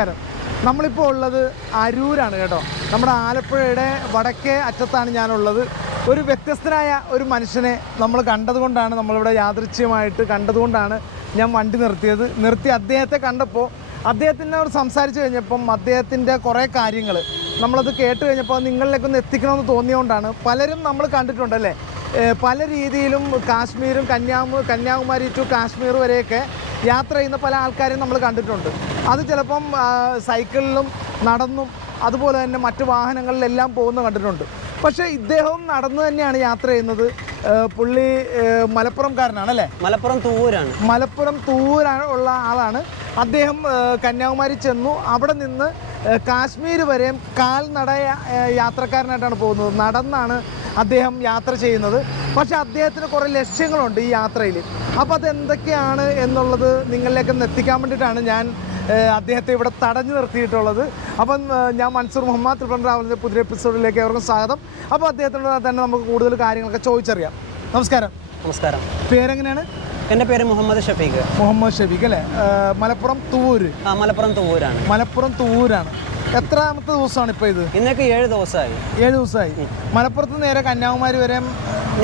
നമസ്കാരം. നമ്മളിപ്പോൾ ഉള്ളത് അരൂരാണ് കേട്ടോ. നമ്മുടെ ആലപ്പുഴയുടെ വടക്കേ അറ്റത്താണ് ഞാനുള്ളത്. ഒരു വ്യത്യസ്തനായ ഒരു മനുഷ്യനെ നമ്മൾ കണ്ടതുകൊണ്ടാണ് നമ്മളിവിടെ യാദൃച്ഛ്യമായിട്ട് കണ്ടതുകൊണ്ടാണ് ഞാൻ വണ്ടി നിർത്തിയത്. നിർത്തി അദ്ദേഹത്തെ കണ്ടപ്പോൾ അദ്ദേഹത്തിനോട് സംസാരിച്ചു കഴിഞ്ഞപ്പം അദ്ദേഹത്തിന്റെ കുറേ കാര്യങ്ങൾ നമ്മളത് കേട്ട് കഴിഞ്ഞപ്പോൾ നിങ്ങളിലേക്കൊന്ന് എത്തിക്കണമെന്ന് തോന്നിയതുകൊണ്ടാണ് പലരും നമ്മൾ കണ്ടിട്ടുണ്ടല്ലേ? പല രീതിയിലും കാശ്മീരും കന്യാകുമാരി കന്യാകുമാരി ടു കാശ്മീർ വരെയൊക്കെ യാത്ര ചെയ്യുന്ന പല ആൾക്കാരെയും നമ്മൾ കണ്ടിട്ടുണ്ട്. അത് ചിലപ്പം സൈക്കിളിലും നടന്നും അതുപോലെ തന്നെ മറ്റു വാഹനങ്ങളിലെല്ലാം പോകുന്ന കണ്ടിട്ടുണ്ട്. പക്ഷേ ഇദ്ദേഹവും നടന്നു തന്നെയാണ് യാത്ര ചെയ്യുന്നത്. പുള്ളി മലപ്പുറംകാരനാണ് അല്ലേ? മലപ്പുറം തൂവൂരാണ്. മലപ്പുറം തൂവൂരാണ് ഉള്ള ആളാണ്. അദ്ദേഹം കന്യാകുമാരി ചെന്നു. അവിടെ നിന്ന് കാശ്മീർ വരെയും കാൽനട യാത്രക്കാരനായിട്ടാണ് പോകുന്നത്. നടന്നാണ് അദ്ദേഹം യാത്ര ചെയ്യുന്നത്. പക്ഷെ അദ്ദേഹത്തിന് കുറേ ലക്ഷ്യങ്ങളുണ്ട് ഈ യാത്രയിൽ അപ്പോൾ അതെന്തൊക്കെയാണ് എന്നുള്ളത് നിങ്ങളിലേക്ക് എത്തിക്കാൻ വേണ്ടിയിട്ടാണ് ഞാൻ അദ്ദേഹത്തെ ഇവിടെ തടഞ്ഞു നിർത്തിയിട്ടുള്ളത്. അപ്പം ഞാൻ മൻസൂർ മുഹമ്മദ് ത്രിപുരം ട്രാവലിന്റെ പുതിയ എപ്പിസോഡിലേക്ക് അവർക്കും സ്വാഗതം. അപ്പോൾ അദ്ദേഹത്തിനോട് തന്നെ നമുക്ക് കൂടുതൽ കാര്യങ്ങളൊക്കെ ചോദിച്ചറിയാം. നമസ്കാരം. നമസ്കാരം. പേരെങ്ങനെയാണ്? എന്റെ പേര് മുഹമ്മദ് ഷഫീഖ്. മുഹമ്മദ് ഷഫീഖ് അല്ലേ? മലപ്പുറം തൂര് ആ മലപ്പുറം തൂവൂരാണ്. മലപ്പുറം തൂരാണ് എത്രാമത്തെ ദിവസമാണ് ഇപ്പോൾ ഇത്? ഇന്നേക്ക് ഏഴ് ദിവസമായി. ഏഴ് ദിവസമായി. മലപ്പുറത്ത് നേരെ കന്യാകുമാരി വരെ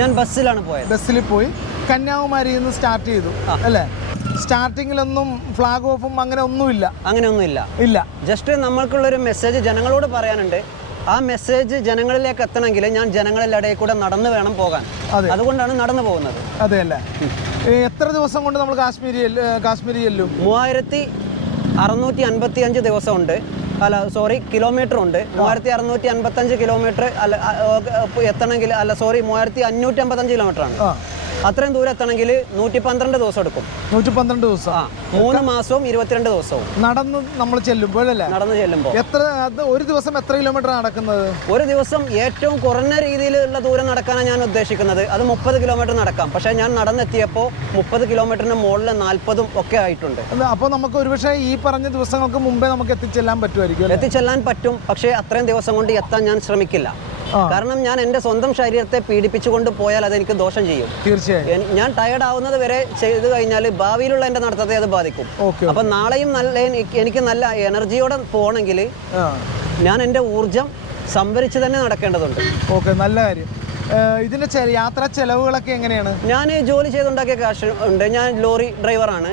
ഞാൻ ബസ്സിലാണ് പോയത്. ബസ്സിൽ പോയി. കന്യാകുമാരിയിൽ നിന്ന് സ്റ്റാർട്ട് ചെയ്തു അല്ലേ? സ്റ്റാർട്ടിങ്ങിലൊന്നും ഫ്ലാഗ് ഓഫും അങ്ങനെ ഒന്നുമില്ല അങ്ങനെ ഒന്നുമില്ല ഇല്ല. ജസ്റ്റ് നമ്മൾക്കുള്ളൊരു മെസ്സേജ് ജനങ്ങളോട് പറയാനുണ്ട്. ആ മെസ്സേജ് ജനങ്ങളിലേക്ക് എത്തണമെങ്കിൽ ഞാൻ ജനങ്ങളുടെ ഇടയിൽ കൂടെ നടന്നു വേണം പോകാൻ. അതെ. അതുകൊണ്ടാണ് നടന്നു പോകുന്നത്. അതെ അല്ലേ? എത്ര ദിവസം കൊണ്ട് നമ്മൾ കാശ്മീരി കാശ്മീരി ചെല്ലും മൂവായിരത്തി അറുന്നൂറ്റി അൻപത്തി അഞ്ച് ദിവസമുണ്ട്. അല്ല സോറി കിലോമീറ്റർ ഉണ്ട്. മൂവായിരത്തി അറുന്നൂറ്റി അൻപത്തഞ്ച് കിലോമീറ്റർ അല്ല എത്തണമെങ്കിൽ അല്ല സോറി മൂവായിരത്തി അഞ്ഞൂറ്റി അമ്പത്തഞ്ച് കിലോമീറ്റർ ആണ് അത്രയും ദൂരം എത്തണമെങ്കിൽ നൂറ്റി പന്ത്രണ്ട് ദിവസം എടുക്കും. നൂറ്റി പന്ത്രണ്ട് ദിവസം. ആ മൂന്ന് മാസവും ഇരുപത്തിരണ്ട് ദിവസവും. നടന്ന് നമ്മൾ ചെല്ലുമ്പോഴല്ലേ? നടന്ന് ചെല്ലുമ്പോൾ എത്ര അത് ഒരു ദിവസം എത്ര കിലോമീറ്റർ നടക്കുന്നത്? ഒരു ദിവസം ഏറ്റവും കുറഞ്ഞ രീതിയിലുള്ള ദൂരം നടക്കാനാണ് ഞാൻ ഉദ്ദേശിക്കുന്നത്. അത് മുപ്പത് കിലോമീറ്റർ നടക്കാം. പക്ഷേ ഞാൻ നടന്നെത്തിയപ്പോൾ മുപ്പത് കിലോമീറ്ററിന് മുകളിൽ നാൽപ്പതും ഒക്കെ ആയിട്ടുണ്ട്. അപ്പോൾ നമുക്ക് ഒരുപക്ഷെ ഈ പറഞ്ഞ ദിവസങ്ങൾക്ക് മുമ്പേ നമുക്ക് എത്തിച്ചെല്ലാൻ പറ്റുമായിരിക്കും എത്തിച്ചെല്ലാൻ പറ്റും. പക്ഷേ അത്രയും ദിവസം കൊണ്ട് എത്താൻ ഞാൻ ശ്രമിക്കില്ല. കാരണം ഞാൻ എന്റെ സ്വന്തം ശരീരത്തെ പീഡിപ്പിച്ചുകൊണ്ട് പോയാൽ അത് എനിക്ക് ദോഷം ചെയ്യും. തീർച്ചയായും. ഞാൻ ടയർഡ് ആവുന്നത് വരെ ചെയ്തു കഴിഞ്ഞാൽ ഭാവിയിലുള്ള എന്റെ നടത്തത്തെ അത് ബാധിക്കും. അപ്പൊ നാളെയും നല്ല എനിക്ക് നല്ല എനർജിയോടെ പോകണമെങ്കിൽ ഞാൻ എന്റെ ഊർജം സംഭരിച്ച് തന്നെ നടക്കേണ്ടതുണ്ട്. ഓക്കെ നല്ല കാര്യം. ഇതിന്റെ യാത്രാ ചെലവുകളൊക്കെ എങ്ങനെയാണ്? ഞാൻ ജോലി ചെയ്തുണ്ടാക്കിയ കാശ് ഉണ്ട്. ഞാൻ ലോറി ഡ്രൈവറാണ്.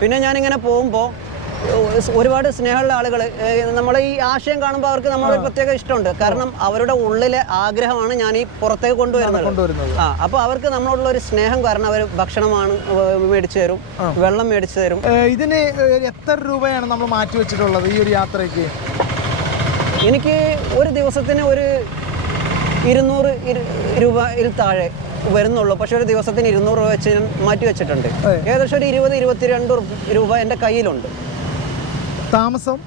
പിന്നെ ഞാൻ ഇങ്ങനെ പോകുമ്പോൾ ഒരുപാട് സ്നേഹമുള്ള ആളുകൾ നമ്മൾ ഈ ആശയം കാണുമ്പോൾ അവർക്ക് നമ്മളൊരു പ്രത്യേക ഇഷ്ടമുണ്ട്. കാരണം അവരുടെ ഉള്ളിലെ ആഗ്രഹമാണ് ഞാൻ ഈ പുറത്തേക്ക് കൊണ്ടുവരുന്നത്. ആ അപ്പോൾ അവർക്ക് നമ്മളോടുള്ള ഒരു സ്നേഹം കാരണം അവർ ഭക്ഷണമാണ് മേടിച്ചു തരും വെള്ളം മേടിച്ചു തരും. ഇതിന് എത്ര രൂപയാണ് നമ്മൾ മാറ്റി വെച്ചിട്ടുള്ളത് ഈ ഒരു യാത്രയ്ക്ക്? എനിക്ക് ഒരു ദിവസത്തിന് ഒരു ഇരുന്നൂറ് ഇരു- രൂപയിൽ താഴെ വരുന്നുള്ളൂ. പക്ഷെ ഒരു ദിവസത്തിന് ഇരുന്നൂറ് രൂപ വെച്ച് മാറ്റി വെച്ചിട്ടുണ്ട്. ഏകദേശം ഒരു ഇരുപത് ഇരുപത്തിരണ്ട് രൂപ എന്റെ കയ്യിലുണ്ട്. താമസം?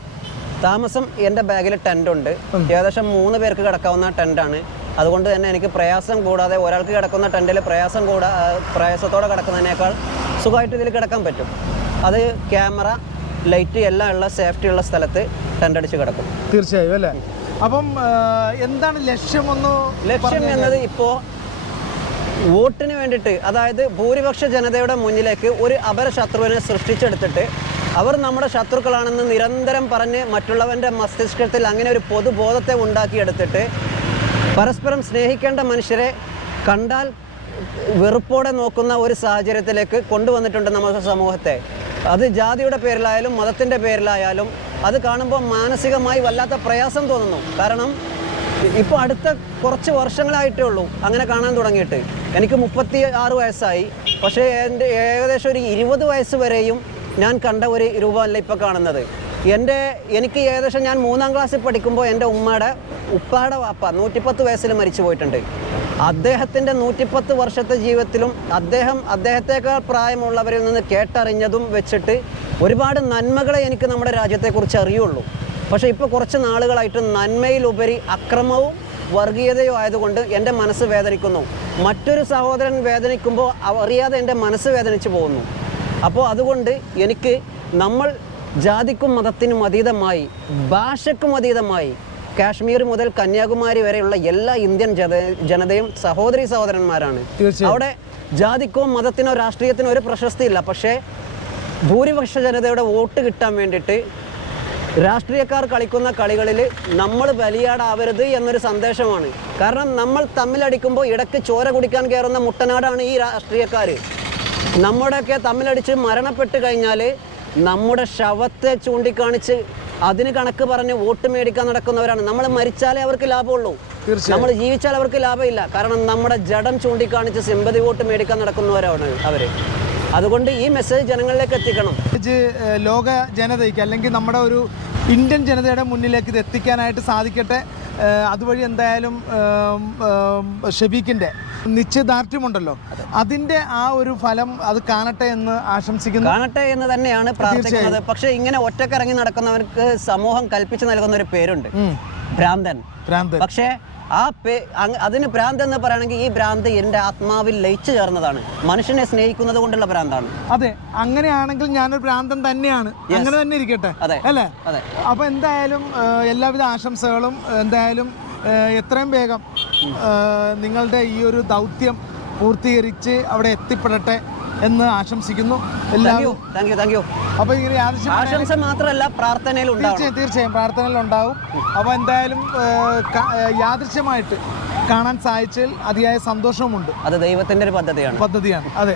താമസം എന്റെ ബാഗിൽ ടെന്റ് ഉണ്ട് ഏകദേശം മൂന്ന് പേർക്ക് കിടക്കാവുന്ന ടെന്റാണ്. അതുകൊണ്ട് തന്നെ എനിക്ക് പ്രയാസം കൂടാതെ ഒരാൾക്ക് കിടക്കുന്ന ടെന്റിൽ പ്രയാസം കൂടാ പ്രയാസത്തോടെ കിടക്കുന്നതിനേക്കാൾ സുഖമായിട്ട് ഇതിൽ കിടക്കാൻ പറ്റും. അത് ക്യാമറ ലൈറ്റ് എല്ലാം ഉള്ള സേഫ്റ്റി ഉള്ള സ്ഥലത്ത് ടെന്റ് അടിച്ച് കിടക്കും. തീർച്ചയായും അല്ലേ? അപ്പം എന്താണ് ലക്ഷ്യമൊന്ന് ലക്ഷ്യം എന്നത് ഇപ്പോൾ വോട്ടിന് വേണ്ടിയിട്ട് അതായത് ഭൂരിപക്ഷ ജനതയുടെ മുന്നിലേക്ക് ഒരു അപരശത്രുവിനെ സൃഷ്ടിച്ചെടുത്തിട്ട് അവർ നമ്മുടെ ശത്രുക്കളാണെന്ന് നിരന്തരം പറഞ്ഞ് മറ്റുള്ളവന്റെ മസ്തിഷ്കത്തിൽ അങ്ങനെ ഒരു പൊതുബോധത്തെ ഉണ്ടാക്കിയെടുത്തിട്ട് പരസ്പരം സ്നേഹിക്കേണ്ട മനുഷ്യരെ കണ്ടാൽ വെറുപ്പോടെ നോക്കുന്ന ഒരു സാഹചര്യത്തിലേക്ക് കൊണ്ടുവന്നിട്ടുണ്ട് നമ്മുടെ സമൂഹത്തെ. അത് ജാതിയുടെ പേരിലായാലും മതത്തിന്റെ പേരിലായാലും അത് കാണുമ്പോൾ മാനസികമായി വല്ലാത്ത പ്രയാസം തോന്നുന്നു. കാരണം ഇപ്പോൾ അടുത്ത കുറച്ച് വർഷങ്ങളായിട്ടേ ഉള്ളൂ അങ്ങനെ കാണാൻ തുടങ്ങിയിട്ട്. എനിക്ക് മുപ്പത്തി ആറ് വയസ്സായി. പക്ഷേ എന്റെ ഏകദേശം ഒരു ഇരുപത് വയസ്സ് വരെയും ഞാൻ കണ്ട ഒരു രൂപമല്ല ഇപ്പോൾ കാണുന്നത്. എന്റെ എനിക്ക് ഏകദേശം ഞാൻ മൂന്നാം ക്ലാസ്സിൽ പഠിക്കുമ്പോൾ എന്റെ ഉമ്മയുടെ ഉപ്പാടെ വാപ്പ നൂറ്റിപ്പത്ത് വയസ്സിൽ മരിച്ചു പോയിട്ടുണ്ട്. അദ്ദേഹത്തിന്റെ നൂറ്റിപ്പത്ത് വർഷത്തെ ജീവിതത്തിലും അദ്ദേഹം അദ്ദേഹത്തെക്കാൾ പ്രായമുള്ളവരിൽ നിന്ന് കേട്ടറിഞ്ഞതും വെച്ചിട്ട് ഒരുപാട് നന്മകളെ എനിക്ക് നമ്മുടെ രാജ്യത്തെക്കുറിച്ച് അറിയുള്ളൂ. പക്ഷേ ഇപ്പോൾ കുറച്ച് നാളുകളായിട്ട് നന്മയിലുപരി അക്രമവും വർഗീയതയോ ആയതുകൊണ്ട് എന്റെ മനസ്സ് വേദനിക്കുന്നു. മറ്റൊരു സഹോദരൻ വേദനിക്കുമ്പോൾ അറിയാതെ എന്റെ മനസ്സ് വേദനിച്ചു പോകുന്നു. അപ്പോൾ അതുകൊണ്ട് എനിക്ക് നമ്മൾ ജാതിക്കും മതത്തിനും അതീതമായി ഭാഷയ്ക്കും അതീതമായി കാശ്മീർ മുതൽ കന്യാകുമാരി വരെയുള്ള എല്ലാ ഇന്ത്യൻ ജന ജനതയും സഹോദരി സഹോദരന്മാരാണ്. അവിടെ ജാതിക്കോ മതത്തിനോ രാഷ്ട്രീയത്തിനോ ഒരു പ്രശസ്തിയില്ല. പക്ഷേ ഭൂരിപക്ഷ ജനതയുടെ വോട്ട് കിട്ടാൻ വേണ്ടിയിട്ട് രാഷ്ട്രീയക്കാർ കളിക്കുന്ന കളികളിൽ നമ്മൾ ബലിയാടാവരുത് എന്നൊരു സന്ദേശമാണ്. കാരണം നമ്മൾ തമ്മിലടിക്കുമ്പോൾ ഇടയ്ക്ക് ചോര കുടിക്കാൻ കയറുന്ന മുട്ടനാടാണ് ഈ രാഷ്ട്രീയക്കാർ നമ്മുടെയൊക്കെ തമ്മിലടിച്ച് മരണപ്പെട്ട് കഴിഞ്ഞാൽ നമ്മുടെ ശവത്തെ ചൂണ്ടിക്കാണിച്ച് അതിന് കണക്ക് പറഞ്ഞ് വോട്ട് മേടിക്കാൻ നടക്കുന്നവരാണ്. നമ്മൾ മരിച്ചാലേ അവർക്ക് ലാഭമുള്ളൂ. നമ്മൾ ജീവിച്ചാൽ അവർക്ക് ലാഭമില്ല. കാരണം നമ്മുടെ ജഡം ചൂണ്ടിക്കാണിച്ച് സിമ്പതി വോട്ട് മേടിക്കാൻ നടക്കുന്നവരാണ് അവർ അതുകൊണ്ട് ഈ മെസ്സേജ് ജനങ്ങളിലേക്ക് എത്തിക്കണം. ഇത് ലോക ജനതയ്ക്ക് അല്ലെങ്കിൽ നമ്മുടെ ഒരു ഇന്ത്യൻ ജനതയുടെ മുന്നിലേക്ക് ഇത് എത്തിക്കാനായിട്ട് സാധിക്കട്ടെ. അതുവഴി എന്തായാലും ഷെബീക്കിന്റെ നിശ്ചയദാർഢ്യമുണ്ടല്ലോ അതിന്റെ ആ ഒരു ഫലം അത് കാണട്ടെ എന്ന് ആശംസിക്കുന്നു. കാണട്ടെ എന്ന് തന്നെയാണ് പ്രാർത്ഥിക്കുന്നത്. പക്ഷെ ഇങ്ങനെ ഒറ്റക്കിറങ്ങി നടക്കുന്നവർക്ക് സമൂഹം കൽപ്പിച്ചു നൽകുന്ന ഒരു പേരുണ്ട്. ഭ്രാന്തൻ. ഭ്രാന്തൻ. പക്ഷേ ആ പേ അതിന് ഭ്രാന്ത് എന്ന് പറയുകയാണെങ്കിൽ ഈ ഭ്രാന്ത് എന്റെ ആത്മാവിൽ ലയിച്ചു ചേർന്നതാണ്. മനുഷ്യനെ സ്നേഹിക്കുന്നത് കൊണ്ടുള്ള ഭ്രാന്താണ്. അതെ അങ്ങനെയാണെങ്കിൽ ഞാനൊരു ഭ്രാന്തൻ തന്നെയാണ്. അങ്ങനെ തന്നെ ഇരിക്കട്ടെ അതെ. അല്ലേ? അതെ. അപ്പൊ എന്തായാലും എല്ലാവിധ ആശംസകളും എന്തായാലും എത്രയും വേഗം നിങ്ങളുടെ ഈ ഒരു ദൗത്യം പൂർത്തീകരിച്ച് അവിടെ എത്തിപ്പെടട്ടെ എന്ന് ആശംസിക്കുന്നു. എല്ലാവരും താങ്ക് യു താങ്ക് യു അപ്പോൾ ഇങ്ങനെ ആശംസ മാത്രമല്ല പ്രാർത്ഥനയിൽ തീർച്ചയായും തീർച്ചയായും പ്രാർത്ഥനകൾ ഉണ്ടാവും. അപ്പോൾ എന്തായാലും യാദൃശ്യമായിട്ട് കാണാൻ സാധിച്ചതിൽ അതിയായ സന്തോഷവുമുണ്ട്. അത് ദൈവത്തിന്റെ ഒരു പദ്ധതിയാണ്. പദ്ധതിയാണ്. അതെ.